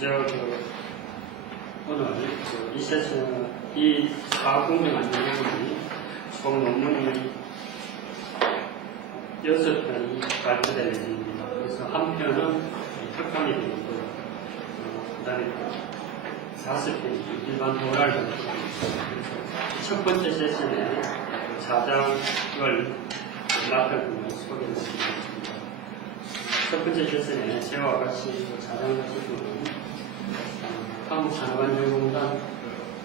먼저 오늘 이 세션 이 사공명 안전부분이 총 논문이 6편이 발표될 예정입니다. 그래서 한 편은 특강이 되고 그 다음에 5편이 일반 오랄 발표가 있습니다. 첫 번째 세션에 자장을 맡아보면 소개를 드리겠습니다. 첫 번째 세션에 저와 같이 자장을 하실 분은 한국산업안전공단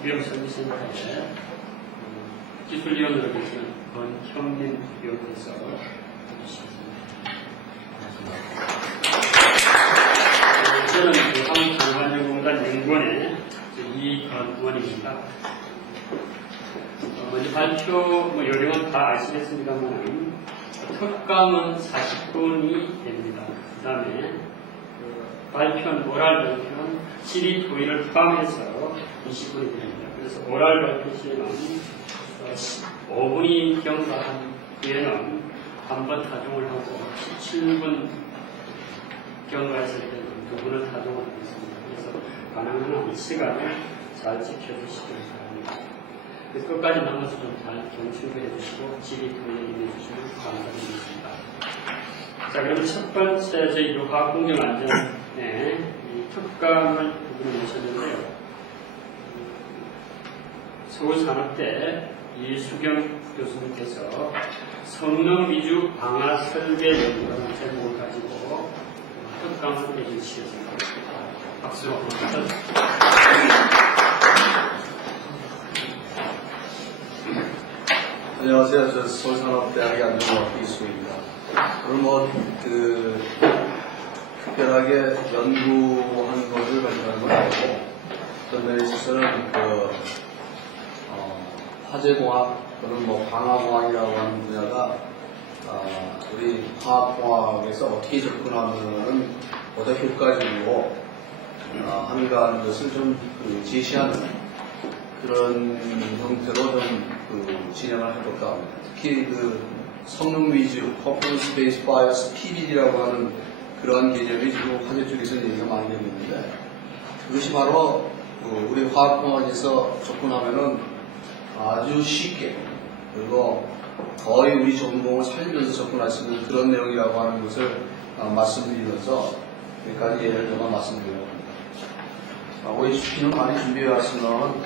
위험설비센터의 기술위원으로 계시는 권형민 위원께서 해주시겠습니다. 저는 한국산업안전공단 연구원의 이건원입니다. 먼저 발표 요령은 다 아시겠습니다만 특강은 40분이 됩니다. 그 다음에 발표는 오랄 발표는 질의 토의를 포함해서 20분이 됩니다. 그래서 오랄 발표 시에는 5분이 경과한 뒤에는 한 번 타종을 하고 17분 경과했을 때는 2분을 타종을 하겠습니다. 그래서 가능한 한 시간을 잘 지켜주시기 바랍니다. 끝까지 남아서 좀 잘 경청해 주시고 질의 토의에 임해주시면 감사드리겠습니다. 자, 그러면 첫 번째 저희 화학공정안전의 특강을 부분을 모셨는데요. 서울산업대 이수경 교수님께서 성능 위주 방화 설계 연구라는 제목을 가지고 특강을 해주시겠습니다. 박수로 부탁드립니다. 안녕하세요. 저 서울산업대학의 안전공학 이수경입니다. 오늘 특별하게 연구하는 것을 발표하는 건 아니고 어떤 면에 있어서는 화재공학 또는 방화공학이라고 하는 분야가 우리 화학공학에서 어떻게 접근하면 보다 효과적이고 하는가 하는 것을 좀 제시하는 그런 형태로 좀 진행을 해볼까 합니다. 특히 성능 위주, Performance Based Bias, PBD라고 하는 그러한 개념이 지금 화재 쪽에서 얘기가 많이 되고 있는데, 그것이 바로 우리 화학공학에서 접근하면은 아주 쉽게, 그리고 거의 우리 전공을 살리면서 접근할 수 있는 그런 내용이라고 하는 것을 말씀드리면서 몇 가지 예를 들어 말씀드리려고 합니다. OHP는 많이 준비해 왔으면,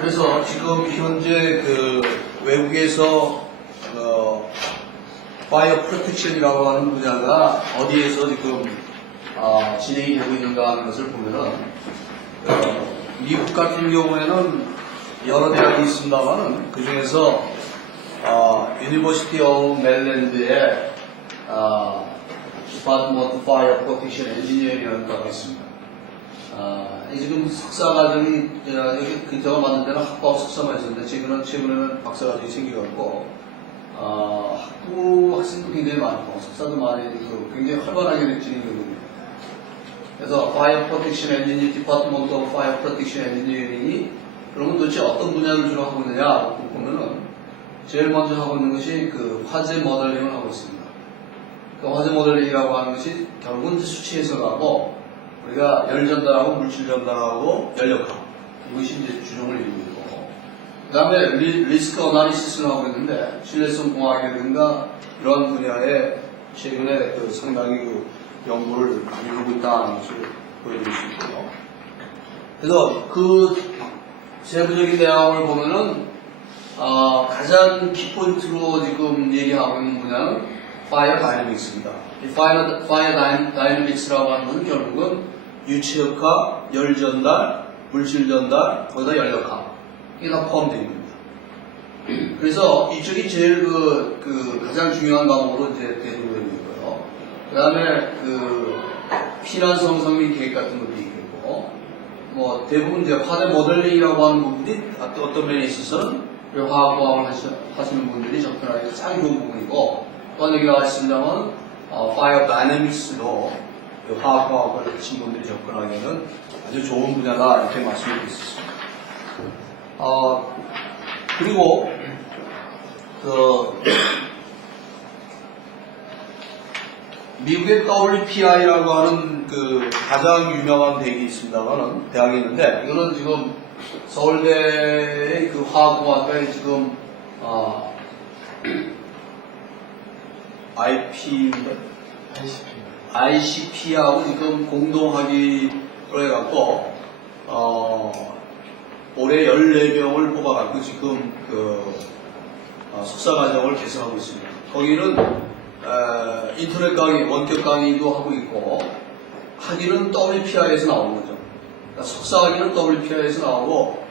그래서 지금 현재 외국에서 파이어 프로텍션이라고 하는 분야가 어디에서 지금 진행이 되고 있는가 하는 것을 보면은 미국 같은 경우에는 여러 대학이 있습니다만은 그 중에서 유니버시티 오브 멜랜드의 Department of Fire Protection Engineering이라는 과가 있습니다. 지금 석사과정이 여기 제가 만든 데는 학부하고 석사만 있었는데 최근에는 박사과정이 생겨갖고 학부 학생도 굉장히 많고 석사도 많이 굉장히 활발하게 진행되고 있습니다. 그래서 Fire Protection Engineering, Department of Fire Protection Engineering이 그러면 도대체 어떤 분야를 주로 하고 있느냐 보면은 제일 먼저 하고 있는 것이 화재 모델링을 하고 있습니다. 화재 모델링이라고 하는 것이 결국은 수치 해석하고 우리가 열 전달하고 물질 전달하고 연력학 이것이 이제 주종을 이루고 있고, 그 다음에 리스크 어나리시스를 하고 있는데 신뢰성 공학이라든가 이런 분야에 최근에 상당히 연구를 이루고 있다는 것을 보여드릴 수 있고요. 그래서 세부적인 내용을 보면은 가장 키포인트로 지금 얘기하고 있는 분야는 파이어 다이내믹스입니다. 이 파이어 다이내믹스라고 하는 것은 결국은 유체역학, 열 전달, 물질 전달, 거기다 연력학 이게 다 포함되어 있습니다. 그래서 이쪽이 제일 가장 중요한 과목으로 이제 대두되고 있고요. 그 다음에 피난 성성 및 계획 같은 것도 있겠고, 대부분 이제 화재 모델링이라고 하는 부분이 어떤 면에 있어서는 화학공학을 하시는 분들이 접근하기 가장 좋은 부분이고, 또 여기 나와 있습니다만 파이어 다이내믹스도 화학공학을 하신 분들이 접근하기에는 아주 좋은 분야다 이렇게 말씀드릴 수 있습니다. 그리고 미국의 WPI라고 하는 그 가장 유명한 대학이 있습니다만은 대학이 있는데 이거는 지금 서울대의 그 화학공학과에 지금 ICP하고 지금 공동학의로 해갖고 올해 14명을 뽑아갖고 지금 그 석사과정을 개설하고 있습니다. 거기는 인터넷 강의, 원격 강의도 하고 있고 학위는 WPI에서 나오는 거죠. 그러니까 석사학위는 WPI에서 나오고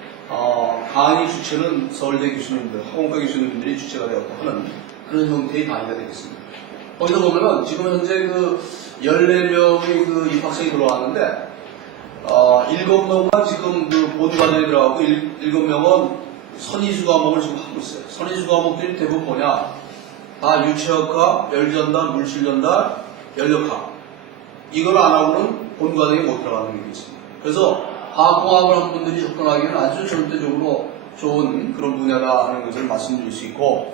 강의 주체는 서울대 교수님들, 학원가 교수님들이 주체가 되었고 하는 그런 형태의 강의가 되겠습니다. 거기서 보면은 지금 현재 그 14명의 그 입학생이 들어왔는데 7명만 지금 그 본과정에 들어가고 7명은 선의수 과목을 지금 하고 있어요. 선의수 과목들이 대부분 뭐냐? 다 유체역학, 열전달, 물질전달, 연력학. 이걸 안 하고는 본과정에 못 들어가는 게 있습니다. 그래서 화학공학을 한 분들이 접근하기에는 아주 절대적으로 좋은 그런 분야다 하는 것을 말씀드릴 수 있고,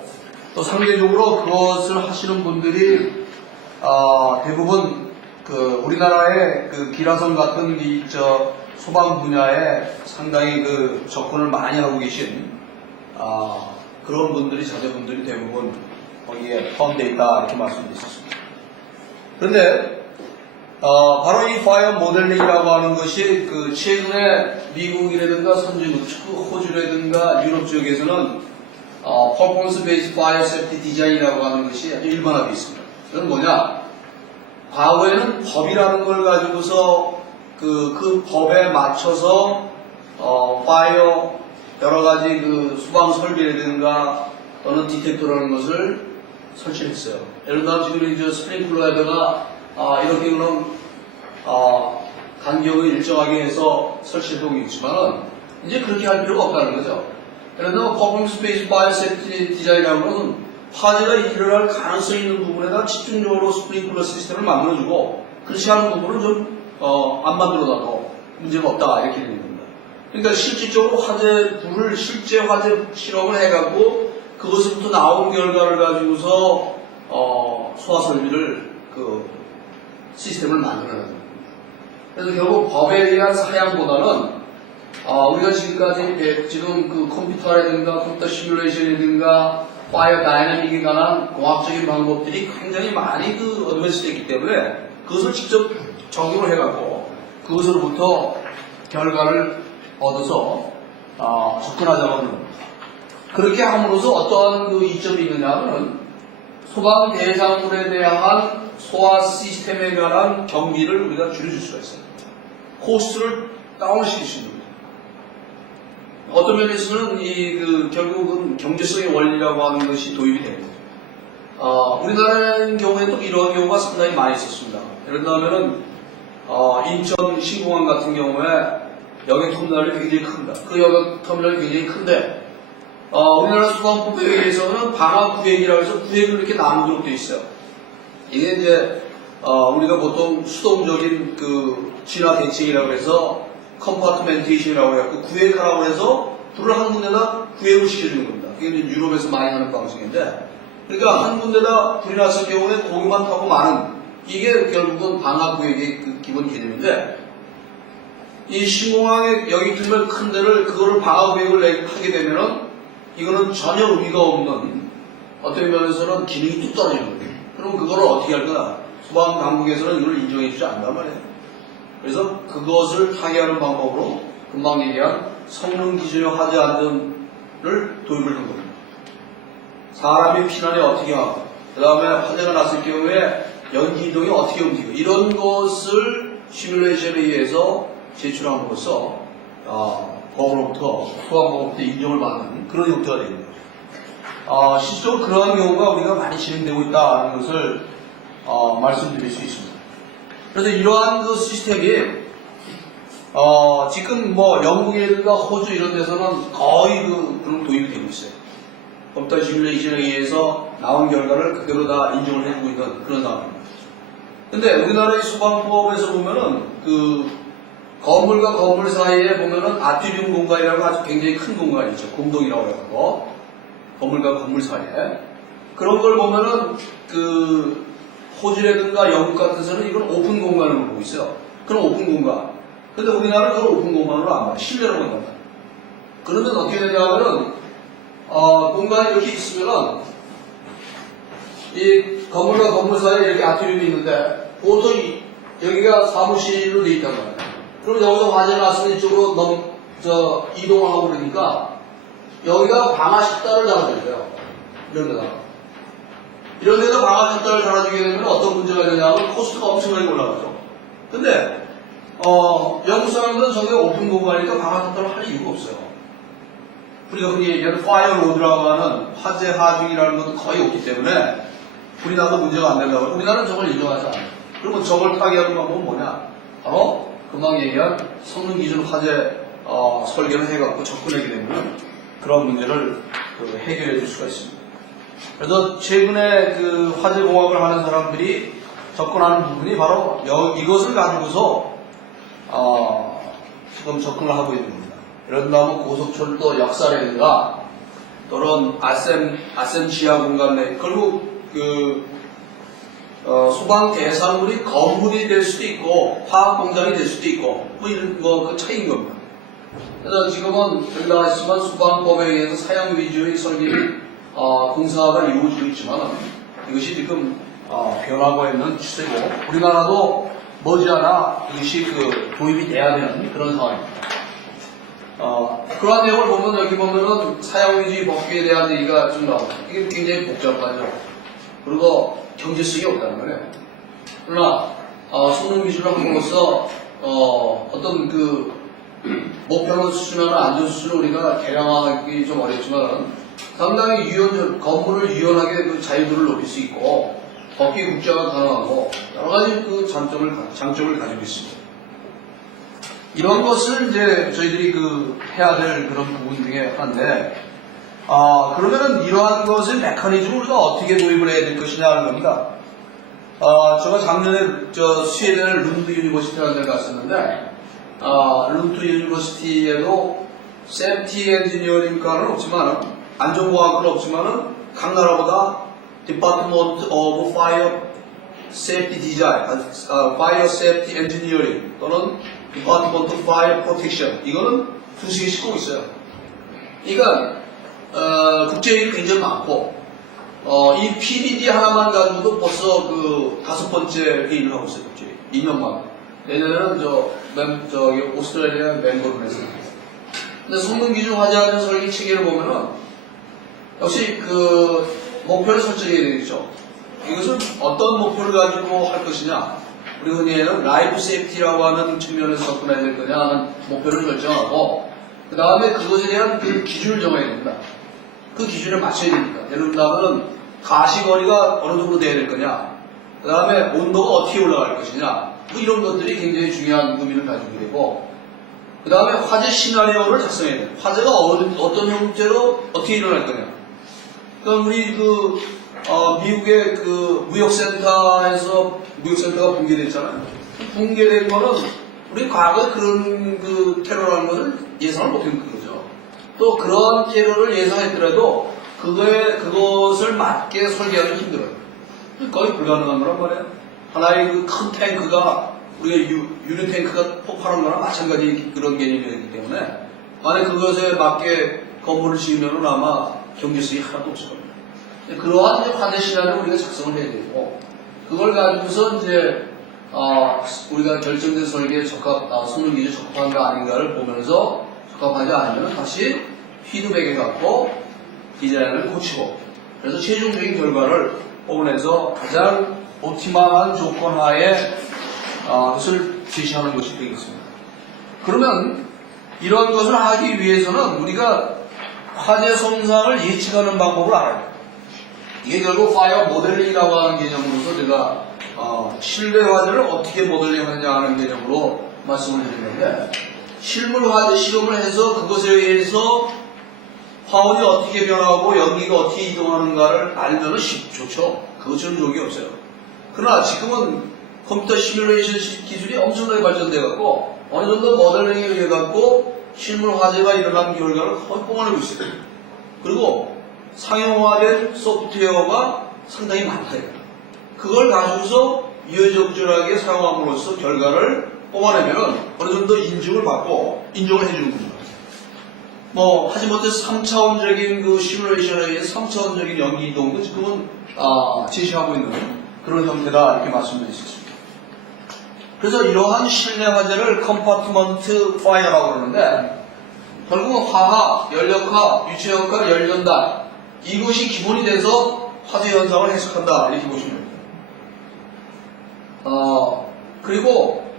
또 상대적으로 그것을 하시는 분들이 대부분 그 우리나라의 그 기라성 같은 소방 분야에 상당히 그 접근을 많이 하고 계신 그런 분들이 자제분들이 대부분 거기에 포함되어 있다 이렇게 말씀드릴 수 있습니다. 그런데 바로 이 파이어 모델링이라고 하는 것이 그 최근에 미국이라든가 선진국, 호주라든가 유럽 지역에서는 퍼포먼스 베이스 파이어 세프티 디자인이라고 하는 것이 아주 일반화되어 있습니다. 그건 뭐냐? 과거에는 법이라는 걸 가지고서 그 법에 맞춰서 파이어 여러 가지 그 수방 설비라든가 또는 디텍터라는 것을 설치했어요. 예를 들어 지금 이제 스프링클러에다가 이렇게 그런 간격을 일정하게 해서 설치해두고 있지만은 이제 그렇게 할 필요가 없다는 거죠. 예를 들어 퍼포먼스 베이스 파이어 세프티 디자인이라고는 화재가 일어날 가능성이 있는 부분에다 집중적으로 스프링클러 시스템을 만들어주고 그렇지 않은 부분은 좀 안 만들어놔도 문제가 없다 이렇게 되는 겁니다. 그러니까 실질적으로 불을 실제 화재 실험을 해갖고 그것으로부터 나온 결과를 가지고서 소화 설비를 그 시스템을 만들어내는 겁니다. 그래서 결국 법에 의한 사양보다는 우리가 지금까지 지금 그 컴퓨터라든가 컴퓨터 시뮬레이션이라든가 파이어 다이나믹에 관한 공학적인 방법들이 굉장히 많이 그 어드밴스 됐기 때문에 그것을 직접 적용을 해갖고 그것으로부터 결과를 얻어서 접근하자고 하는 겁니다. 그렇게 함으로써 어떠한 그 이점이 있느냐 하면 소방 대상물에 대한 소화 시스템에 관한 경비를 우리가 줄여줄 수가 있어요. 코스트를 다운시킬 수 있는 거죠. 어떤 면에서는 결국은 경제성의 원리라고 하는 것이 도입이 됩니다. 우리나라의 경우에도 이러한 경우가 상당히 많이 있었습니다. 예를 들면 인천 신공항 같은 경우에 여객터미널이 굉장히 큽니다. 그 여객터미널이 굉장히 큰데 우리나라 수방법에 의해서는 방화구획이라고 해서 구획을 이렇게 나누도록 되어 있어요. 이게 이제 우리가 보통 수동적인 그 진화 대책이라고 해서 컴파트멘테이션이라고 해서 구획하라고 해서 불을 한 군데다 구획을 시켜주는 겁니다. 이게 이제 유럽에서 많이 하는 방식인데, 그러니까 한 군데다 불이 났을 경우에 고기만 타고 많은 이게 결국은 방화구획의 그 기본 개념인데, 이 신공항의 여객터미널 큰 데를 그거를 방화구획을 하게 되면은 이거는 전혀 의미가 없는 어떤 면에서는 기능이 뚝 떨어지는 거예요. 그럼 그거를 어떻게 할 거냐? 소방 당국에서는 이걸 인정해주지 않는단 말이에요. 그래서 그것을 타개하는 방법으로 금방 얘기한 성능 기준의 화재 안전을 도입을 한 겁니다. 사람의 피난이 어떻게 하고, 그 다음에 화재가 났을 경우에 연기 이동이 어떻게 움직이고, 이런 것을 시뮬레이션에 의해서 제출함으로써 법으로부터, 소방법으로부터 인정을 받는 그런 형태가 됩니다. 실질적으로 그러한 경우가 우리가 많이 진행되고 있다는 것을 말씀드릴 수 있습니다. 그래서 이러한 그 시스템이 지금 뭐 영국이라든가 호주 이런 데서는 거의 그런 도입이 되고 있어요. 컴퓨터 시뮬레이션에 의해서 나온 결과를 그대로 다 인정을 해주고 있는 그런 상황입니다. 근데 우리나라의 소방법에서 보면은 그 건물과 건물 사이에 보면은 아트리움 공간이라고 아주 굉장히 큰 공간이 있죠. 공동이라고 해서 건물과 건물 사이에 그런 걸 보면은 그 호주라든가 영국 같은 데서는 이건 오픈 공간으로 보고 있어요. 그럼 오픈 공간. 근데 우리나라는 그걸 오픈 공간으로 안 봐요. 실내로 본단 말이에요. 그러면 어떻게 되냐면은, 공간이 이렇게 있으면은, 이 건물과 건물 사이에 이렇게 아트리움이 있는데, 보통 여기가 사무실로 돼 있단 말이에요. 그럼 여기서 화재 났으면 이쪽으로 이동을 하고 그러니까, 여기가 방화 식당을 달아줘요. 이런 데다가. 이런 데도 방화 식당을 달아주게 되면 어떤 문제가 되냐면 코스트가 엄청나게 올라가죠. 근데, 영국 사람들은 저게 오픈 공간이니까 방화 식당을 할 이유가 없어요. 우리가 흔히 얘기하는 파이어로드라고 하는 화재 하중이라는 것도 거의 없기 때문에 우리나라도 문제가 안 된다고. 우리나라는 저걸 인정하지 않아요. 그러면 저걸 타개하는 방법은 뭐냐? 바로 금방 얘기한 성능 기준 화재 설계를 해갖고 접근하게 되면 그런 문제를 해결해 줄 수가 있습니다. 그래서 최근에 그 화재 공학을 하는 사람들이 접근하는 부분이 바로 이것을 가지고서 지금 접근을 하고 있는 겁니다. 예를 들면 고속철도 역사라든가 또는 아셈 지하 공간 내 결국 소방 대상물이 건물이 될 수도 있고 화학 공장이 될 수도 있고 뭐 이런 그 차이인 겁니다. 그래서 지금은 여기가 있지만 소방법에 의해서 사용 위주의 설계 공사가 이루어지고 있지만 이것이 지금 변하고 있는 추세고 우리나라도 머지않아 이것이 도입이 돼야 되는 그런 상황입니다. 그러한 내용을 보면 여기 보면은 사용위주의 법규에 대한 얘기가 좀 나옵니다. 이게 굉장히 복잡하죠. 그리고 경제성이 없다는 거예요. 그러나 성능 기준을 함으로써 어떤 목표를 수준하는 안전수준을 우리가 개량하기 좀 어렵지만 상당히 건물을 유연하게 자유도를 높일 수 있고 법규 국제화가 가능하고 여러 가지 장점을 가지고 있습니다. 이런 것을 이제 저희들이 해야 될 그런 부분 중에 하나인데, 그러면은 이러한 것을 메커니즘을 우리가 어떻게 도입을 해야 될 것이냐 하는 겁니다. 제가 작년에 스웨덴의 룬드 유니버시티라는 데 갔었는데, 룬드 유니버시티에도 세프티 엔지니어링과는 없지만, 안전공학은 없지만은, 각 나라보다 Department of Fire Safety Design, Fire Safety Engineering 또는 Department of Fire Protection 이거는 두세 개씩 꼭 있어요. 그러니까 국제회의 굉장히 많고 이 PDD 하나만 가지고도 벌써 5번째 회의를 하고 있어요. 국제회의 2년만. 내년에는 오스트레일리아 멤버를 했습니다. 근데 성능 기준 화재하는 설계 체계를 보면은 역시 목표를 설정해야 되겠죠. 이것은 어떤 목표를 가지고 할 것이냐. 우리 흔히 얘는 라이프 세이프티라고 하는 측면에서 접근해야 될 거냐 하는 목표를 설정하고 그 다음에 그것에 대한 기준을 정해야 됩니다. 그 기준에 맞춰야 됩니다. 예를 들면 가시거리가 어느 정도 돼야 될 거냐 그 다음에 온도가 어떻게 올라갈 것이냐 뭐 이런 것들이 굉장히 중요한 의미를 가지게 되고 그 다음에 화재 시나리오를 작성해야 돼요. 화재가 어떤 형태로 어떻게 일어날 거냐. 그러니까 우리 미국의 무역센터가 붕괴됐잖아요. 붕괴된 거는 우리 과거에 그런 테러라는 것을 예상을 못했던 거죠. 또 그러한 테러를 예상했더라도 그것을 맞게 설계하기 힘들어요. 거의 불가능한 거란 말이에요. 하나의 큰 탱크가 우리가 유리 탱크가 폭발한 거나 마찬가지 그런 개념이기 때문에 만약 그것에 맞게 건물을 지으면 아마 경제성이 하나도 없을 겁니다. 그러한 화재 시나리오를 우리가 작성을 해야 되고, 그걸 가지고서 이제, 우리가 결정된 설계에 성능 기준에 적합한가 아닌가를 보면서 적합하지 않으면 다시 피드백해갖고 디자인을 고치고, 그래서 최종적인 결과를 뽑아내서 가장 오티멀한 조건 하에 것을 제시하는 것이 되겠습니다. 그러면 이런 것을 하기 위해서는 우리가 화재 손상을 예측하는 방법을 알아야 돼요. 이게 결국 파이어 모델링이라고 하는 개념으로서 제가 실내 화재를 어떻게 모델링하느냐 하는 개념으로 말씀을 드리는데 실물 화재 실험을 해서 그것에 의해서 화원이 어떻게 변하고 연기가 어떻게 이동하는가를 알면 좋죠. 그것처럼 좋은 게 없어요. 그러나 지금은 컴퓨터 시뮬레이션 기술이 엄청나게 발전돼갖고 어느 정도 모델링에 의해갖고 실물 화재가 일어난 결과를 거의 뽑아내고 있어요. 그리고 상용화된 소프트웨어가 상당히 많다. 그걸 가지고서 유해적절하게 사용함으로써 결과를 뽑아내면은 어느 정도 인증을 받고 인정을 해주는 거죠. 뭐 하지못해 3차원적인 그 시뮬레이션에 의해 3차원적인 연기 이동도 지금은 제시하고 있는 그런 형태다 이렇게 말씀드릴 수 있습니다. 그래서 이러한 실내 화재를 컴파트먼트 파이어라고 그러는데 결국은 화학, 연력화, 유체역학, 열전단 이것이 기본이 돼서 화재 현상을 해석한다 이렇게 보시면 됩니다. 그리고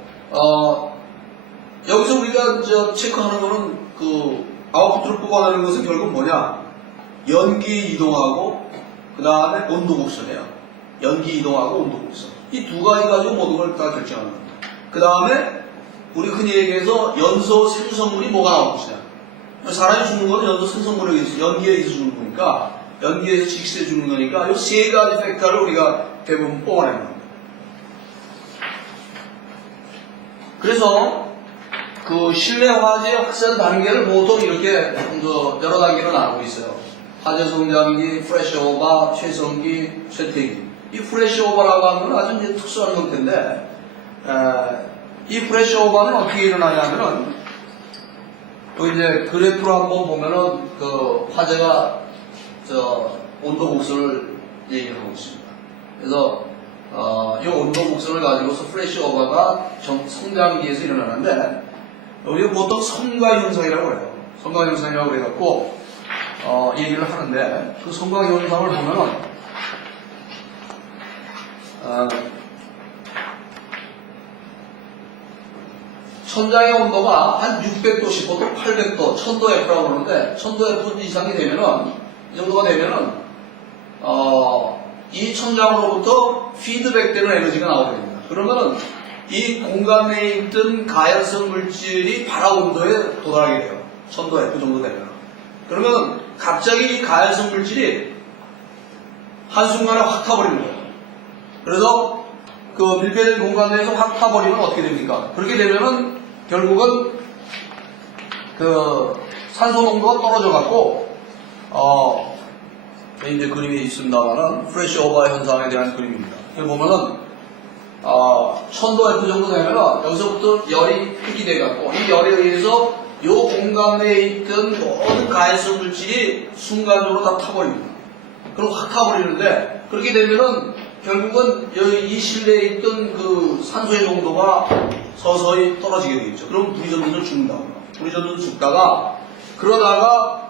여기서 우리가 체크하는 거는 그 아웃풋을 뽑아내는 것은 결국 뭐냐? 연기 이동하고 그 다음에 온도 곡선이에요. 연기 이동하고 온도 곡선. 이 두 가지 가지고 모든 걸 다 결정하는 겁니다. 그 다음에 우리 흔히 얘기해서 연소 생성물이 뭐가 나올 것이냐. 사람이 죽는 거는 연소 생성물에 의해서 연기에 의해서 죽는 거니까 연기에서 직시해 죽는 거니까 이 세 가지 팩터를 우리가 대부분 뽑아내는 겁니다. 그래서 그 실내 화재 확산 단계를 보통 이렇게 여러 단계로 나누고 있어요. 화재 성장기, 프레시오버, 최성기, 쇠퇴기. 이 프레시오버라고 하는 건 아주 이제 특수한 형태인데 이 프레시오버는 어떻게 일어나냐면은 또 이제 그래프로 한번 보면은 그 화재가 온도 곡선을 얘기하고 있습니다. 그래서 이 온도 곡선을 가지고서 프레시오버가 성장기에서 일어나는데 우리가 보통 성과 현상이라고 그래요. 성과 현상이라고 그래갖고 얘기를 하는데 그 성과 현상을 보면은 천장의 온도가 한 600도씩 보통 800도, 1000도 F라고 그러는데 1000도 F 이상이 되면은 이 정도가 되면은 이 천장으로부터 피드백되는 에너지가 나오게 됩니다. 그러면은 이 공간 내에 있던 가연성 물질이 발화 온도에 도달하게 돼요. 1000도 F 정도 되면. 그러면 갑자기 이 가연성 물질이 한순간에 확 타버리는 거예요. 그래서 그 밀폐된 공간 내에서 확 타버리면 어떻게 됩니까? 그렇게 되면은 결국은 그 산소 농도가 떨어져 갖고 이제 그림이 있습니다만은 프레시 오버 현상에 대한 그림입니다. 여기 보면은 1000도 F 정도 되면은 여기서부터 열이 흡기돼 갖고 이 열에 의해서 이 공간 내에 있던 모든 가연성 물질이 순간적으로 다 타버립니다. 그럼 확 타버리는데 그렇게 되면은 결국은 이 실내에 있던 그 산소의 농도가 서서히 떨어지게 되겠죠. 그럼 불이전도는 죽는다고요. 불이전도는 죽다가 그러다가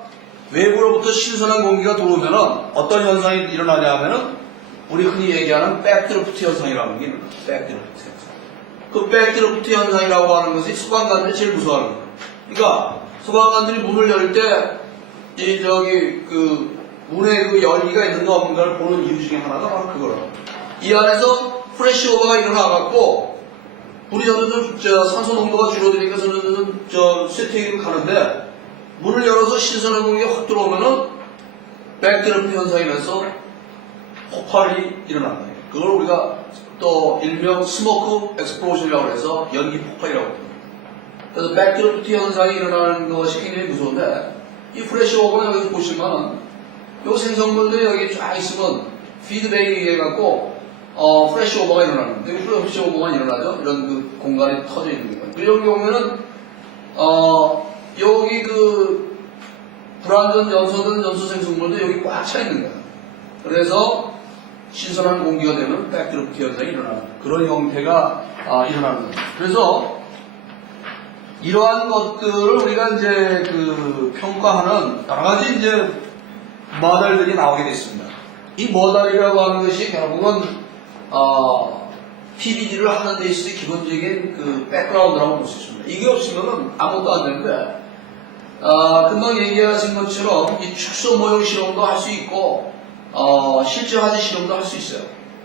외부로부터 신선한 공기가 들어오면은 어떤 현상이 일어나냐 하면은 우리 흔히 얘기하는 백드로프트 현상이라는 게 일어나요. 백드로프트 현상. 그 백드로프트 현상이라고 하는 것이 소방관들이 제일 무서워하는 거예요. 그러니까 소방관들이 문을 열 때 그 문에 그 열기가 있는가 없는가를 보는 이유 중에 하나가 바로 그거라고. 이 안에서 프레시 오버가 일어나갖고 불이 산소 농도가 줄어드니까 쇠퇴기로 가는데 문을 열어서 신선한 공기가 확 들어오면은 백드로프트 현상이면서 폭발이 일어난다. 그걸 우리가 또 일명 스모크 엑스플로전이라고 해서 연기 폭발이라고 합니다. 그래서 백드로프트 현상이 일어나는 것이 굉장히 무서운데 이 프레시 오버는 여기서 보시면은 요 생성물들이 여기 쫙 있으면 피드백에 의해 갖고 프레시 오버가 일어나는 거예요. 프레시 오버가 일어나죠. 이런 그 공간이 터져 있는 거예요. 이런 경우에는 여기 그 불완전 연소된 연소 생성물도 여기 꽉 차 있는 거예요. 그래서 신선한 공기가 되면 백드로프트 현상이 일어나는 그런 형태가 일어나는 거예요. 그래서 이러한 것들을 우리가 이제 그 평가하는 여러 가지 이제 모델들이 나오게 됐습니다. 이 모델이라고 하는 것이 결국은 PBD를 하는 데 있어서 기본적인 그 백그라운드라고 볼 수 있습니다. 이게 없으면 아무것도 안 되는데 금방 얘기하신 것처럼 이 축소 모형 실험도 할 수 있고 실제 화재 실험도 할 수 있어요.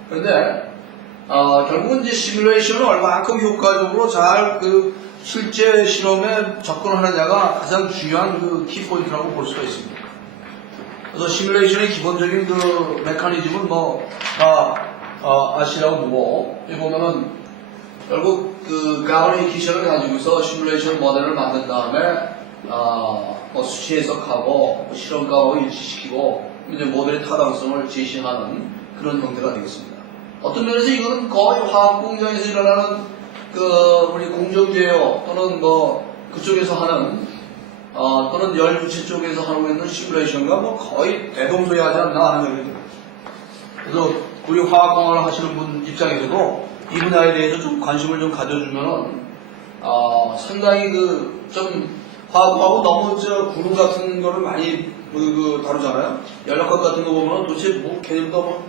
그런데 결국은 이제 시뮬레이션을 얼마만큼 효과적으로 잘 그 실제 실험에 접근하느냐가 가장 중요한 그 키포인트라고 볼 수가 있습니다. 그래서 시뮬레이션의 기본적인 그 메커니즘은 아시라고 보고, 여기 보면은 결국 그 가우리 기션을 가지고서 시뮬레이션 모델을 만든 다음에 수치 해석하고 실험가하고 일치시키고 이제 모델의 타당성을 제시하는 그런 형태가 되겠습니다. 어떤 면에서 이거는 거의 화학 공장에서 일어나는 우리 공정제어 또는 뭐 그쪽에서 하는 또는 열유치 쪽에서 하고 있는 시뮬레이션과 뭐 거의 대동소이하지 않나 하는 생각이 듭니다. 그래서 우리 화학공학을 하시는 분 입장에서도 이 분야에 대해서 좀 관심을 좀 가져주면은 상당히 좀 화학하고 너무 구름 같은 거를 많이 다루잖아요. 연락각 같은 거 보면 도대체 뭐 개념도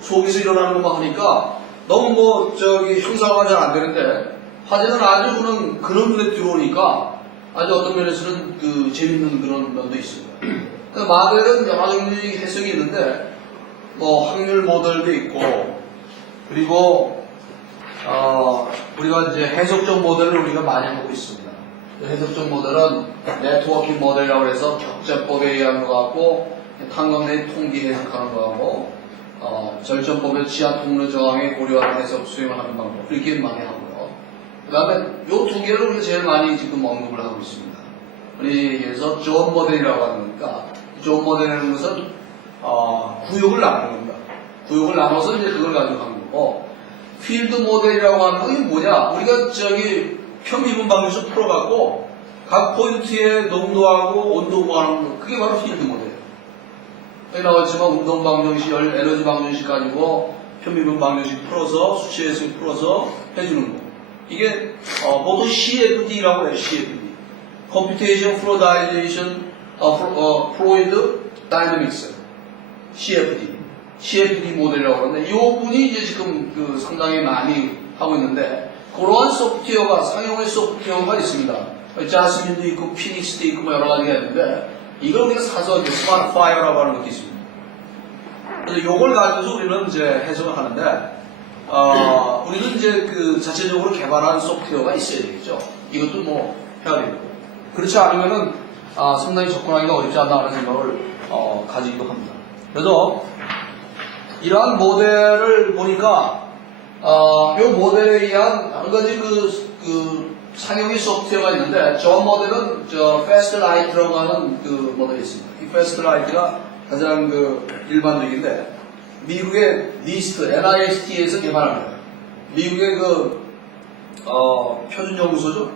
속에서 일어나는 것만 하니까 너무 형상화가 잘 안 되는데 화재는 아주 그런 눈에 들어오니까 아주 어떤 면에서는 재밌는 그런 면도 있습니다. 모델은 여러 종류의 해석이 있는데 뭐 확률 모델도 있고 그리고 우리가 이제 해석적 모델을 우리가 많이 하고 있습니다. 해석적 모델은 네트워킹 모델이라고 해서 격자법에 의한 것 같고 탄광 내 통기 해석하는 거 하고 절전법의 지하 통로 저항에 고려하는 해석 수행을 하는 방법 그렇게 많이 하고요. 그 다음에 요 두 개를 우리가 제일 많이 지금 언급을 하고 있습니다. 그래서 존 모델이라고 하니까 존 모델이라는 것은 구역을 나누는 겁니다. 구역을 나눠서 이제 그걸 가지고 하는 거고 필드 모델이라고 하는 건 뭐냐? 우리가 편미분 방정식 풀어갖고 각 포인트의 농도하고 온도 구하는 거 그게 바로 필드 모델이에요. 여기 나왔지만 운동 방정식, 에너지 방정식 가지고 편미분 방정식 풀어서 수치 해석 풀어서 해주는 거. 이게 보통 CFD라고 해요. CFD. Computation Fluidization Fluid Dynamics. CFD 모델이라고 하는데 이 분이 이제 지금 상당히 많이 하고 있는데 그러한 소프트웨어가 상용의 소프트웨어가 있습니다. 자스민도 있고 피닉스도 있고 뭐 여러 가지가 있는데 이걸 우리가 사서 스마트 파이어라고 하는 것도 있습니다. 그래서 이걸 가지고서 우리는 이제 해석을 하는데 우리는 이제 자체적으로 개발한 소프트웨어가 있어야 되겠죠. 이것도 뭐 해야 되고 그렇지 않으면은 상당히 접근하기가 어렵지 않나 하는 생각을 가지기도 합니다. 그래서 이러한 모델을 보니까 이 모델에 의한 한 가지 상용의 소프트웨어가 있는데 저 모델은 Fast Light라고 하는 모델이 있습니다. 이 Fast Light가 가장 일반적인데 미국의 NIST에서 개발한 거예요. 미국의 표준연구소죠.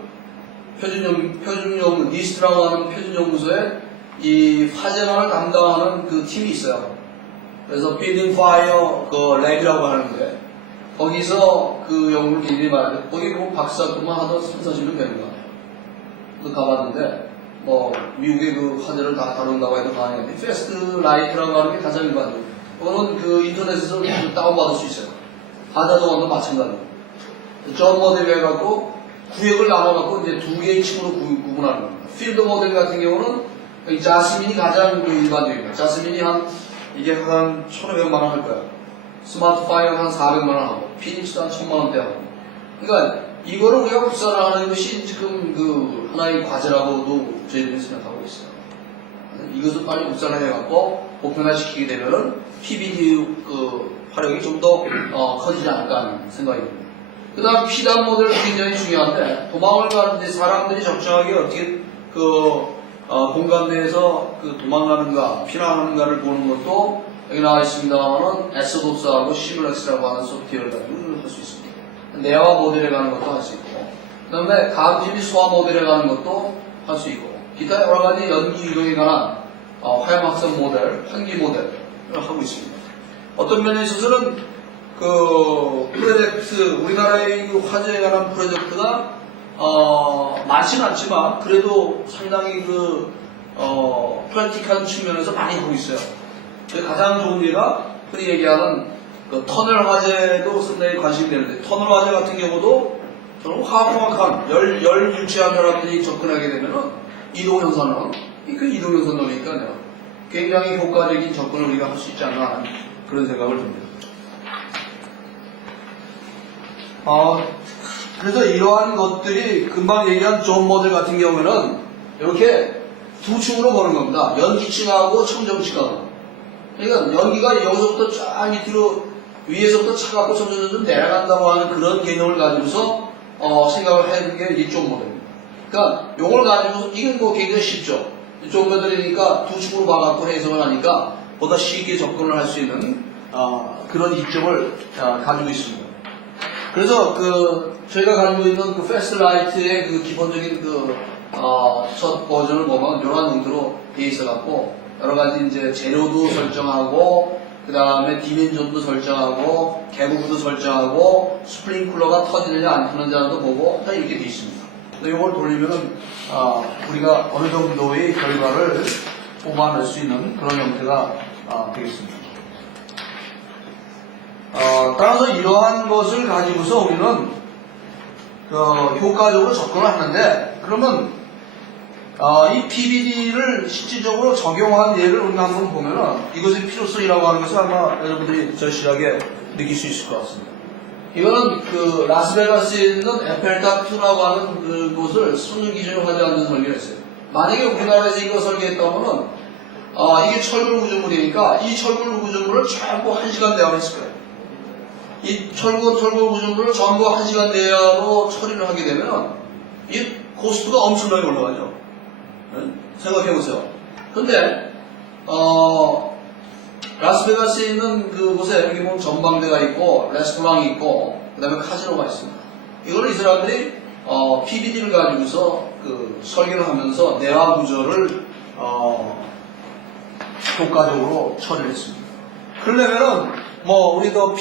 NIST라고 하는 표준연구소에 이 화재만을 담당하는 팀이 있어요. 그래서 Building Fire 랩이라고 하는데 거기서 연구를 굉장히 많이 해요. 거기 박사학교만 하던 30-40년 되는 거 같아요. 그래서 가봤는데 미국의 화재를 다 다룬다고 해도 가능한데 Fast Light라고 하는 게 가장 일반적이에요. 그거는 인터넷에서 다운받을 수 있어요. 하자정원도 마찬가지고. 존 모델 해갖고 구역을 나눠갖고 이제 두 개의 층으로 구분하는 겁니다. 필드 모델 같은 경우는 자스민이 가장 일반적입니다. 자스민이 이게 한 1,500만 원 할 거야. 스마트 파이어는 한 400만 원 하고, 피닉스도 한 1,000만 원대 하고. 그러니까 이거를 우리가 국산화하는 것이 지금 하나의 과제라고도 저희들이 생각하고 있어요. 이것을 빨리 국산화해갖고 보편화시키게 되면은 PBD 활용이 좀 더 커지지 않을까 하는 생각이 듭니다. 그 다음 피단 모델은 굉장히 중요한데 도망을 가는데 사람들이 적정하게 어떻게 공간 내에서 도망가는가 피난하는가를 보는 것도 여기 나와 있습니다만은 에스도스하고 시뮬렉스라고 하는 소프트웨어를 가지고 할 수 있습니다. 내화 모델에 가는 것도 할 수 있고 그 다음에 감지비 소화 모델에 가는 것도 할 수 있고 기타 여러 가지 연기 이동에 관한 화염 확산 모델, 환기 모델을 하고 있습니다. 어떤 면에 있어서는 프로젝트, 우리나라의 화재에 관한 프로젝트가 많지는 않지만 그래도 상당히 프랙틱한 측면에서 많이 하고 있어요. 가장 좋은 예가 흔히 얘기하는 터널 화재도 상당히 관심이 되는데 터널 화재 같은 경우도 화학공학한 열 유치한 사람들이 접근하게 되면은 이동현상은 이동현상 논이니까요. 굉장히 효과적인 접근을 우리가 할 수 있지 않나 하는 그런 생각을 듭니다. 그래서 이러한 것들이 금방 얘기한 존 모델 같은 경우에는 이렇게 두 층으로 보는 겁니다. 연기층하고 청정층하고. 그러니까 연기가 여기서부터 쫙 밑으로 위에서부터 차갑고 점점 내려간다고 하는 그런 개념을 가지고서 생각을 해야 게 이쪽 모델입니다. 그러니까 이걸 가지고서 이건 굉장히 쉽죠. 이쪽 모델이니까 두 층으로 봐갖고 해석을 하니까 보다 쉽게 접근을 할 수 있는 그런 이점을 가지고 있습니다. 그래서 저희가 가지고 있는 그 패스트라이트의 그 기본적인 첫 버전을 보면 이러한 형태로 되어 있어갖고 여러 가지 이제 재료도 설정하고 그 다음에 디멘전도 설정하고 개부부도 설정하고 스프링클러가 터지느냐 안 터지느냐도 보고 다 이렇게 되어 있습니다. 근데 이걸 돌리면은 우리가 어느 정도의 결과를 뽑아낼 수 있는 그런 형태가 되겠습니다. 따라서 이러한 것을 가지고서 우리는 효과적으로 접근을 하는데 그러면 이 PBD를 실질적으로 적용한 예를 우리가 한번 보면은 이것의 필요성이라고 하는 것을 아마 여러분들이 절실하게 느낄 수 있을 것 같습니다. 이거는 라스베가스에 있는 에펠탑2라고 하는 그곳을 수능 기준으로 하지 않는 설계를 했어요. 만약에 우리나라에서 이거 설계했다면은 이게 철골 구조물이니까 이 철골 구조물을 전부 1시간 내외로 했을 거예요. 이 철골 구조물을 전부 1시간 내외로 처리를 하게 되면 이 코스트가 엄청나게 올라가죠. 네? 생각해보세요. 근데 라스베가스에 있는 그곳에 여기 보면 전망대가 있고 레스토랑이 있고 그 다음에 카지노가 있습니다. 이거를 이 사람들이 PBD를 가지고서 설계를 하면서 내화 구조를 효과적으로 처리를 했습니다. 그러려면은 우리도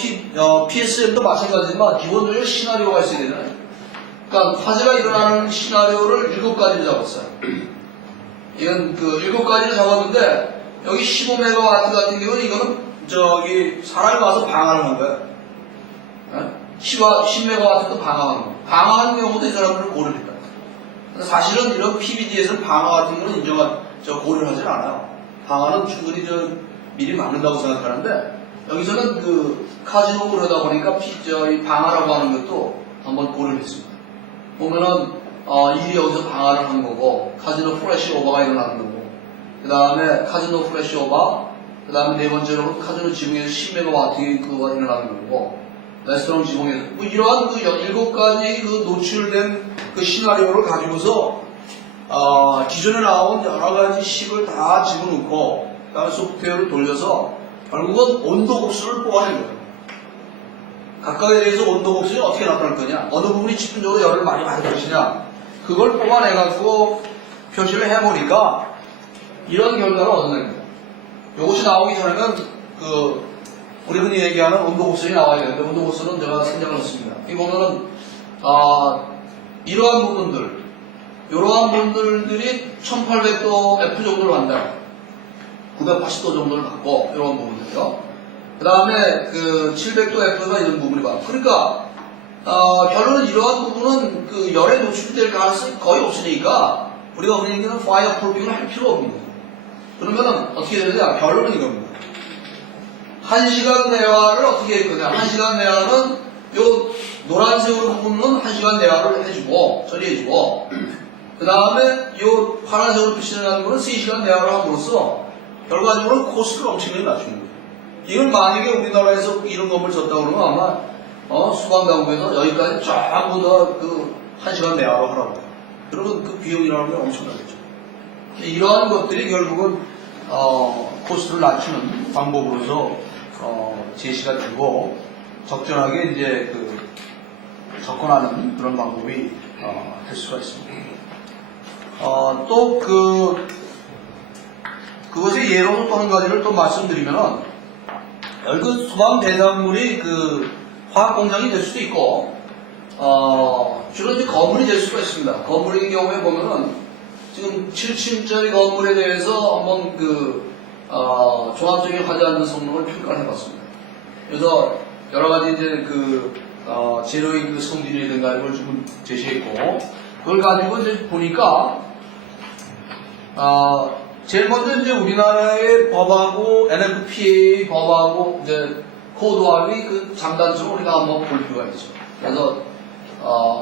PSM도 마찬가지지만 기본적으로 시나리오가 있어야 되잖아요. 그러니까 화재가 일어나는 시나리오를 7가지를 잡았어요. 이건 7가지를 잡았는데 여기 15MW 같은 경우는 이거는 사람이 와서 방화를 한 거예요. 10MW도 방화하는 거예요. 방화하는 경우도 이 사람들은 고려를 했다. 사실은 이런 PBD에서는 방화 같은 거는 고려를 하진 않아요. 방화는 충분히 미리 막는다고 생각하는데 여기서는 카지노 그러다 보니까 이 방화라고 하는 것도 한번 고려를 했습니다. 보면은 일이 여기서 방화를 한 거고 카지노 플래시 오버가 일어나는 거고 그 다음에 카지노 플래시 오버 그 다음에 네 번째로 카지노 지붕에서 10MW 그거가 일어나는 거고 레스토랑 지붕에서 이러한 7가지 노출된 시나리오를 가지고서 기존에 나온 여러가지 식을 다 집어넣고 그 다음에 소프트웨어를 돌려서 결국은 온도 곱수를 뽑아낸 거예요. 각각에 대해서 온도 곱수는 어떻게 나타날 거냐, 어느 부분이 집중적으로 열을 많이 받을 것이냐, 그걸 뽑아내가지고 표시를 해보니까 이런 결과를 얻어낸 거예요. 이것이 나오기 전에는 우리 흔히 얘기하는 온도 곱수이 나와야 되는데 온도 곱수는 제가 생략을 했습니다. 이 보면은 이러한 부분들이 1800도 F 정도를 한다. 980도 정도를 갖고 이런 부분들이요. 그 다음에 700도 F가 이런 부분이 봐. 그러니까 결론은 이러한 부분은 열에 노출될 가능성이 거의 없으니까 우리가 흔히 얘기하는 파이어 프루핑을 할 필요 없는 거예요. 그러면은 어떻게 되느냐? 결론은 이겁니다. 1시간 내화를 어떻게 할 거냐? 1시간 내화는 요 노란색으로 부분은 1시간 내화를 해주고 처리해주고 그 다음에 요 파란색으로 표시하는 거는 3시간 내화를 함으로써 결과적으로 코스트를 엄청나게 낮추는 거예요. 이걸 만약에 우리나라에서 이런 건물 졌다고 그러면 아마 수방당국에서 여기까지 전부 다 1시간 내화로 하라고 해요. 그러면 비용이라는 게 엄청나겠죠. 이러한 것들이 결국은 코스트를 낮추는 방법으로서 제시가 되고 적절하게 이제 접근하는 그런 방법이 될 수가 있습니다. 또 그것의 예로도 또 한 가지를 또 말씀드리면은 여기 수방 대상물이 화학 공장이 될 수도 있고 주로 이제 건물이 될 수가 있습니다. 건물의 경우에 보면은 지금 7층짜리 건물에 대해서 한번 종합적인 화재 안전 성능을 평가를 해봤습니다. 그래서 여러 가지 이제 재료의 성질이라든가 이걸 좀 제시했고 그걸 가지고 이제 보니까 제일 먼저 이제 우리나라의 법하고 NFPA 법하고 이제 코드와의 장단점을 우리가 한번 볼 필요가 있죠. 그래서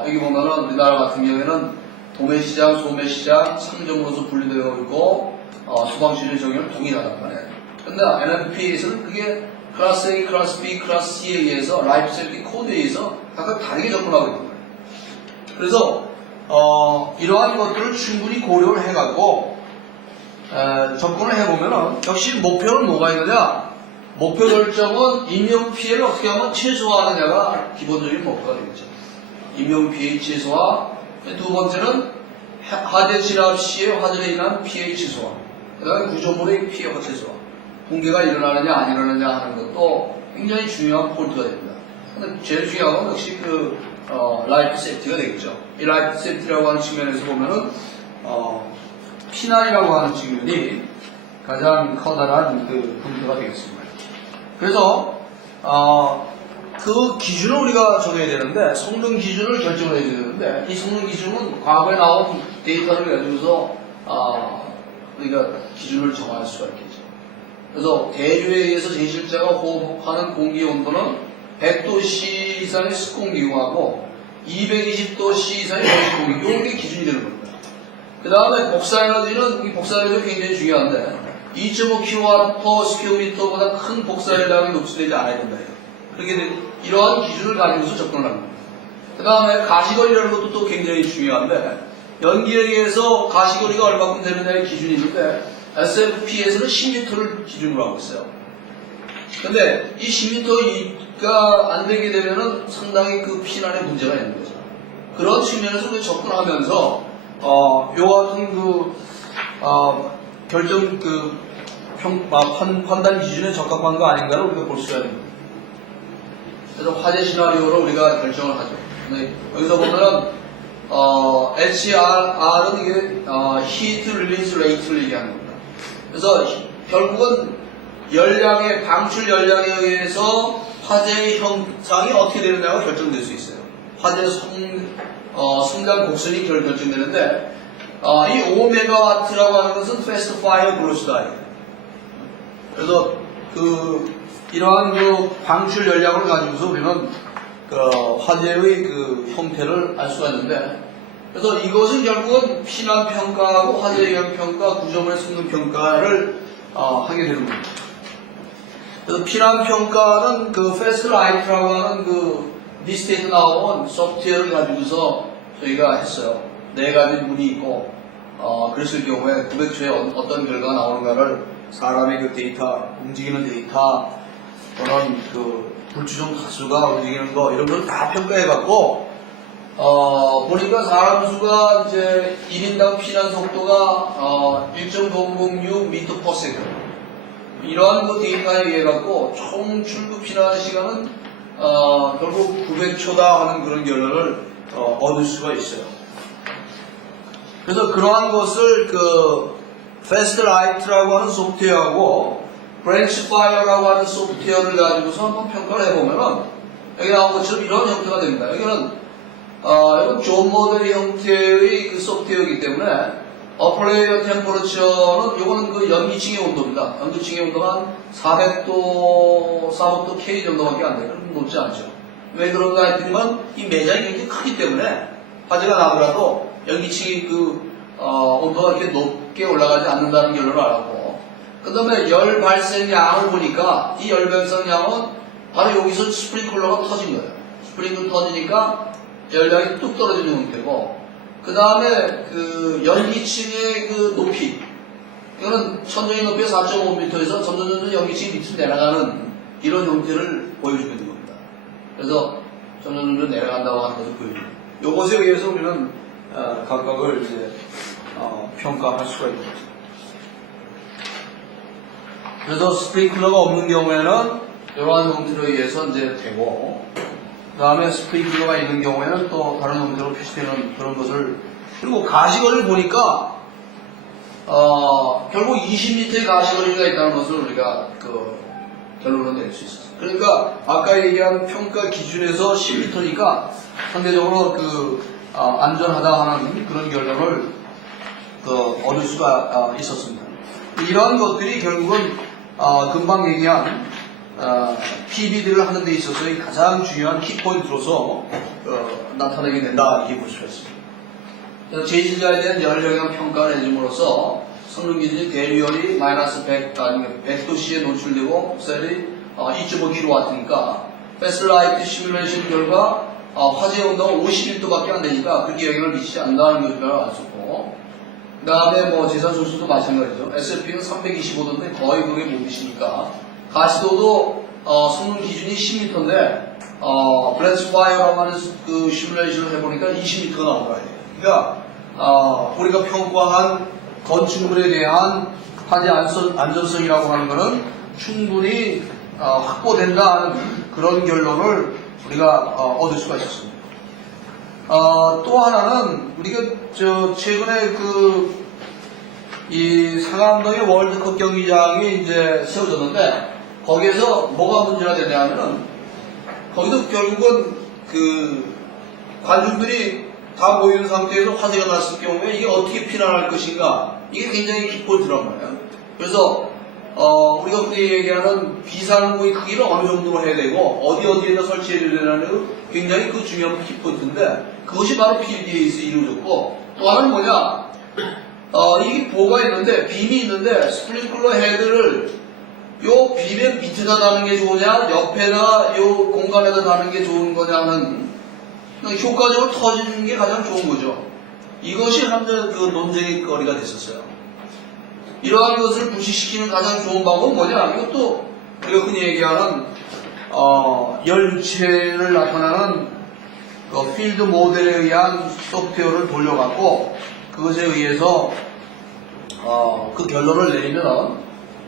여기 보면은 우리나라 같은 경우에는 도매시장, 소매시장, 상점으로서 분리되어 있고 소방시설 적용을 동일하단 말이에요. 근데 NFPA에서는 그게 클래스 A, 클래스 B, 클래스 C에 의해서 라이프 세프티 코드에 의해서 각각 다르게 접근하고 있는 거예요. 그래서 이러한 것들을 충분히 고려를 해갖고 접근을 해보면은 역시 목표는 뭐가 있느냐? 목표 설정은 인명 피해를 어떻게 하면 최소화하느냐가 기본적인 목표가 되겠죠. 인명 피해 최소화. 두 번째는 화재 진압 시에 화재로 인한 피해 최소화. 그 다음에 구조물의 피해가 최소화. 붕괴가 일어나느냐 안 일어나느냐 하는 것도 굉장히 중요한 포인트가 됩니다. 근데 제일 중요한 건 역시 라이프 세프티가 되겠죠. 이 라이프 세프티라고 하는 측면에서 보면은 피난이라고 하는 측면이 가장 커다란 포인트가 되겠습니다. 그래서 그 기준을 우리가 정해야 되는데 성능 기준을 결정을 해야 되는데 이 성능 기준은 과거에 나온 데이터를 가지고서 우리가 기준을 정할 수가 있겠죠. 그래서 대류에 의해서 제실자가 호흡하는 공기 온도는 100도씨 이상의 습공기용하고 220도씨 이상의 거시공기 이게 기준이 되는 겁니다. 그 다음에 복사에너지는 이 복사에너지가 굉장히 중요한데 2.5kW/sqm보다 큰 복사열량이 녹수되지 않아야 된다. 그렇게 이러한 기준을 가지고서 접근을 합니다. 그 다음에 가시거리라는 것도 또 굉장히 중요한데 연기에 의해서 가시거리가 얼마큼 되느냐의 기준이 있는데 SFP에서는 10m를 기준으로 하고 있어요. 근데 이 10m가 안 되게 되면은 상당히 그 피난에 문제가 있는 거죠. 그런 측면에서 우리가 접근하면서 요 같은 결정 판단 기준에 적합한 거 아닌가를 우리가 볼 수가 있는 거예요. 그래서 화재 시나리오로 우리가 결정을 하죠. 근데 여기서 보면은 HR은 이게 Heat Release Rate를 얘기하는 겁니다. 그래서 결국은 방출 열량에 의해서 화재의 형상이 어떻게 되느냐가 결정될 수 있어요. 화재 성장 곡선이 결정되는데 이 5MW라고 하는 것은 Fast Fire Gross Diet. 그래서 이러한 방출 열량을 가지고서 우리는 화재의 형태를 알 수가 있는데, 그래서 이것은 결국은 피난 평가하고 화재 영향 평가, 구조물의 성능 평가를 하게 되는 겁니다. 그래서 피난 평가는 Fast Light라고 하는 리스트에서 나온 소프트웨어를 가지고서 저희가 했어요. 4가지 문이 있고, 그랬을 경우에 900초에 어떤 결과가 나오는가를 사람의 데이터, 움직이는 데이터, 또는 불주종 다수가 움직이는 거, 이런 걸 다 평가해갖고, 보니까 사람 수가 이제 1인당 피난 속도가 1.006m/s. 이러한 데이터에 의해 갖고 총 출구 피난 시간은 결국 900초다 하는 그런 결론을 얻을 수가 있어요. 그래서 그러한 것을 Fast Light라고 하는 소프트웨어하고 Branch Fire라고 하는 소프트웨어를 가지고서 한번 평가를 해보면은 여기 나온 것처럼 이런 형태가 됩니다. 여기는 이건 존 모델 형태의 소프트웨어이기 때문에 어플레이어 템퍼러처는 이거는 연기층의 온도입니다. 연기층의 온도가 한 400도 K 정도밖에 안 돼요. 그럼 높지 않죠. 왜 그런가 했더니만 이 매장이 굉장히 크기 때문에 화재가 나더라도 연기층의 온도가 이렇게 높게 올라가지 않는다는 결론을 알았고, 그 다음에 열 발생량을 보니까 이 열 발생량은 바로 여기서 스프링클러가 터진 거예요. 스프링클러 터지니까 열량이 뚝 떨어지는 형태고, 그 다음에 연기층의 높이, 이거는 천정의 높이가 4.5m에서 점점 연기층이 밑으로 내려가는 이런 형태를 보여주고 있는 겁니다. 그래서 점점 내려간다고 하는 것을 보여줍니다. 요것에 의해서 우리는 각각을 이제 평가할 수가 있는 거죠. 그래서 스프링클러가 없는 경우에는 이러한 형태로 의해서 이제 되고, 그 다음에 스프링클러가 있는 경우에는 또 다른 형태로 표시되는 그런 것을, 그리고 가시거리를 보니까 결국 20m의 가시거리가 있다는 것을 우리가 결론을 낼 수 있었어요. 그러니까 아까 얘기한 평가 기준에서 10m니까 상대적으로 안전하다 하는 그런 결론을 얻을 수가 있었습니다. 이러한 것들이 결국은 금방 얘기한 PBD를 하는 데 있어서의 가장 중요한 키포인트로서 나타나게 된다, 이렇게 볼 수가 있습니다. 제시자에 대한 열 영향 평가를 해줌으로써 성능 기준이 대류열이 마이너스 100도씨에 노출되고 복사열이 2.5kW니까 패스라이트 시뮬레이션 결과 화재 온도가 51도밖에 안 되니까 그렇게 영향을 미치지 않는다는 것을 알 수 있고, 그 다음에 제산 소수도 마찬가지죠. SFP는 325도인데 거의 그게 못 미치니까 가시도도 성능 기준이 10m인데 브레스파이어라고 하는 그 시뮬레이션을 해보니까 20m가 나오더라고요. 그러니까 우리가 평가한 건축물에 대한 화재 안전성이라고 하는 것은 충분히 확보된다 하는 그런 결론을 우리가 얻을 수가 있었습니다. 또 하나는 우리가 최근에 이 상암동의 월드컵 경기장이 이제 세워졌는데 거기에서 뭐가 문제가 되냐면은 거기도 결국은 관중들이 다 모이는 상태에서 화재가 났을 경우에 이게 어떻게 피난할 것인가 이게 굉장히 기포인트란 말이에요. 그래서 우리가 흔히 얘기하는 비상구의 크기를 어느 정도로 해야 되고 어디에다 설치해야 되냐는 굉장히 중요한 기포인트인데 그것이 바로 PDA에서 이루어졌고 또 하나는 뭐냐 이게 보가 있는데 빔이 있는데 스프링클러 헤드를 요 빔의 밑에다 다는 게 좋으냐 옆에다 요 공간에다 다는 게 좋은 거냐는 효과적으로 터지는 게 가장 좋은 거죠. 이것이 한번 논쟁의 거리가 됐었어요. 이러한 것을 부시시키는 가장 좋은 방법은 뭐냐? 이것도 우리가 흔히 얘기하는 열유체를 나타나는 필드 모델에 의한 소프트웨어를 돌려갖고 그것에 의해서 그 결론을 내리면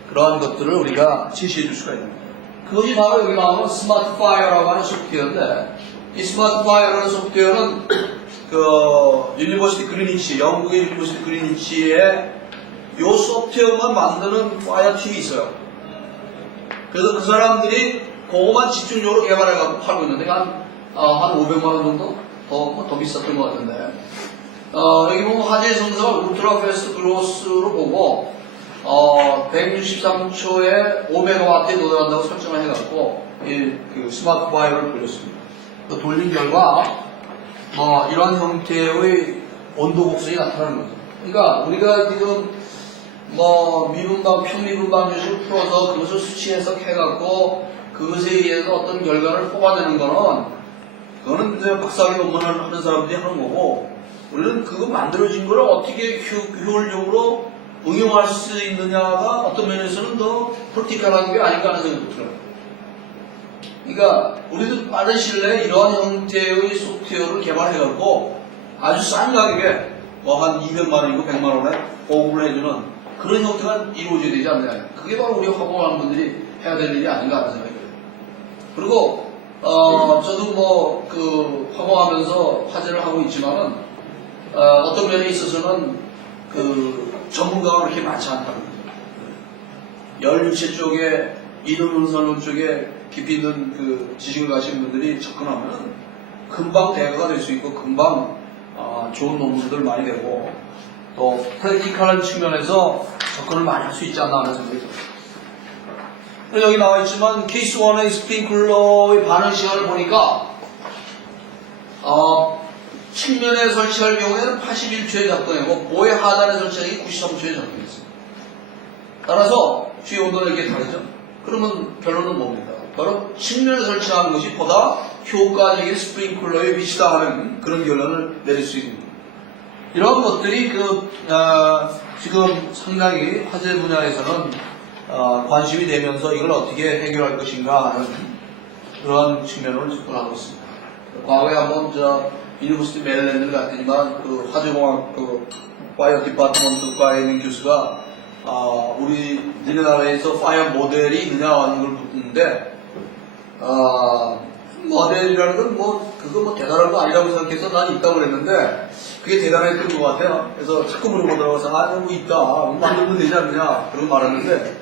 그러한 것들을 우리가 제시해 줄 수가 있는 거예요. 그것이 바로 여기 나오는 스마트 파이어라고 하는 소프트웨어인데 이 스마트 파이어라는 소프트웨어는 유니버시티 그리니치, 영국의 유니버시티 그리니치에 이 소프트웨어만 만드는 파이어 팀이 있어요. 그래서 그 사람들이 그거만 집중적으로 개발해갖고 팔고 있는데 한 500만원 정도? 더 비쌌던 것 같은데 여기 보면 화재 성사가 울트라 패스트 그로스로 보고 163초에 500W에 도달한다고 설정을 해갖고 그 스마트 파이어를 돌렸습니다. 돌린 결과 이런 형태의 온도 곡선이 나타나는 거죠. 그러니까 우리가 지금 미분방, 평미분방 요식을 풀어서 그것을 수치 해석해갖고 그것에 의해서 어떤 결과를 뽑아내는 그거는 이제 박사학위 논문을 하는 사람들이 하는 거고 우리는 그거 만들어진 걸 어떻게 효율적으로 응용할 수 있느냐가 어떤 면에서는 더 프랙티컬한 게 아닌가 하는 생각이 들어요. 그러니까 우리도 빠른 시일 내에 이러한 형태의 소프트웨어를 개발해갖고 아주 싼 가격에 한 200만원이고 100만원에 보급을 해주는 그런 형태가 이루어져야 되지 않느냐. 그게 바로 우리 화공하는 분들이 해야 될 일이 아닌가 하는 생각이 들어요. 그리고 저도 화공하면서 화제를 하고 있지만은 어떤 면에 있어서는 전문가가 그렇게 많지 않다는 거죠. 열유체 쪽에 이론운선론 쪽에 깊이 있는 지식을 가신 분들이 접근하면 금방 대가가 될 수 있고 금방 좋은 논문들 많이 되고 또 프랙티컬한 측면에서 접근을 많이 할 수 있지 않나 하는 생각이 들어요. 여기 나와 있지만 케이스 1의 스프링클러의 반응 시간을 보니까 측면에 설치할 경우에는 81초에 작동하고 보의 하단에 설치하기 93초에 작동했습니다. 따라서 주의 온도는 이렇게 다르죠. 그러면 결론은 뭡니까? 바로 측면에 설치하는 것이 보다 효과적인 스프링클러에 위치다 하는 그런 결론을 내릴 수 있는 겁니다. 이런 것들이 지금 상당히 화재 분야에서는 관심이 되면서 이걸 어떻게 해결할 것인가 하는 그런 측면으로 접근하고 있습니다. 과거에 한번 유니버시티 메릴랜드를 갔더니만 화재공학 파이어 디파트먼트과에 있는 교수가 우리 나라에서 파이어 모델이 있느냐 하는 걸 묻는데 모델이라는 건 그거 대단한 거 아니라고 생각해서 난 있다고 그랬는데 그게 대단했던 것 같아요. 그래서 자꾸 물어보더라고요. 있다. 만들면 되지 않느냐. 그런 말 하는데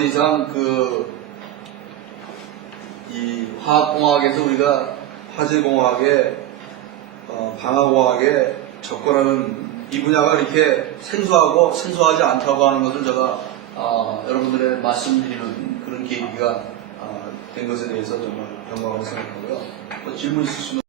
이상 이 화학공학에서 우리가 화재공학에 방화공학에 접근하는 이 분야가 이렇게 생소하고 생소하지 않다고 하는 것을 제가 여러분들의 말씀드리는 그런 계기가 된 것에 대해서 정말 영광으로 생각하고요. 질문 있으시면